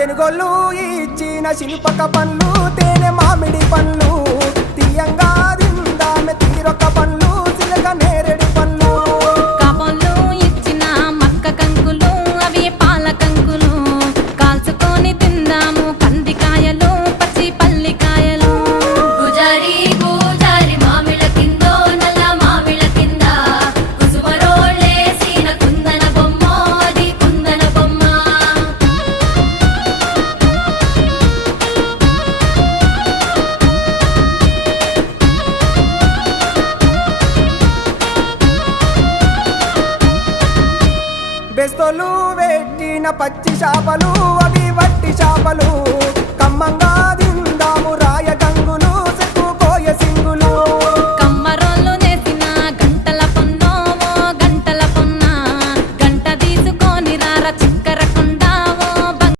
తెనుగోళ్ళు ఇచ్చిన శిల్పక పండ్లు తేనె మామిడి పండ్లు తీయంగా తిందామె తీరొక్క పండ్లు చిలక నేరేడు పండ్లు కాబోళ్ళు ఇచ్చిన మక్క కంకులు అవి పాల కంకులు కాల్చుకొని తిందాము కందికాయలు పచ్చి పల్లికాయలు గుజారి గుజారి మామిళ్ళ కిందో నల్ల మామిళ్ళ కింద కుసుమరోళ్ళేసిన కుందన బొమ్మ అది కుందన బొమ్మ బెస్తోలు పెట్టిన పచ్చి చేపలు